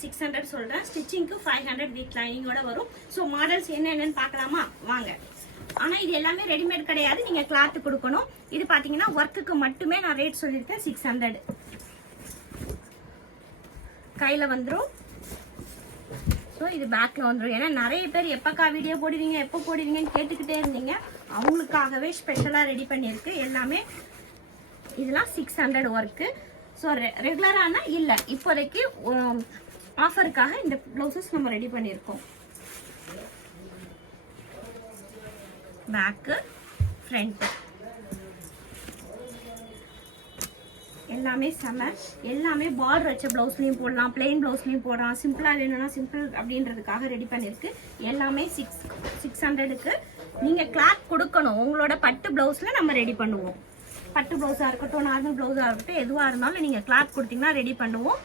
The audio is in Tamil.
நான் 600 சொல்றேன். ஸ்டிச்சிங்க்கு 500 வித் லைனிங்கோட வரும். ஸோ மாடல்ஸ் என்னென்னு பார்க்கலாமா வாங்க. ஆனா இது எல்லாமே ரெடிமேட் கிடையாது, நீங்க கிளாத் கொடுக்கணும். இது பாத்தீங்கன்னா ஒர்க்குக்கு மட்டுமே நான் ரேட் சொல்லியிருக்கேன் 600. கையில வந்துடும். ஸோ இது பேக்ல வந்துடும். ஏன்னா நிறைய பேர் எப்பக்கா வீடியோ போடுவீங்க எப்போ போடுவீங்கன்னு கேட்டுக்கிட்டே இருந்தீங்க. அவங்களுக்காகவே ஸ்பெஷலா ரெடி பண்ணியிருக்கு எல்லாமே. இதெல்லாம் 600 ஒர்க்கு. ஸோ ரெகுலரான இல்லை, இப்போதைக்கு ஆஃபருக்காக இந்த ப்ளவுசஸ் நம்ம ரெடி பண்ணியிருக்கோம். பேக்கு ஃப்ரண்ட் எல்லாமே செம. எல்லாமே பார்டர் வச்ச ப்ளவுஸ்லையும் போடலாம், பிளெயின் ப்ளவுஸ்லையும் போடலாம். சிம்பிளாக வேணும்னா சிம்பிள் அப்படின்றதுக்காக ரெடி பண்ணியிருக்கு. எல்லாமே 600க்கு நீங்கள் கிளாத் கொடுக்கணும். உங்களோட பட்டு ப்ளவுஸில் நம்ம ரெடி பண்ணுவோம். பட்டு ப்ளவுஸாக இருக்கட்டும், நார்மல் ப்ளவுஸாக இருக்கட்டும், எதுவாக இருந்தாலும் நீங்கள் கிளாத் கொடுத்தீங்கன்னா ரெடி பண்ணுவோம்.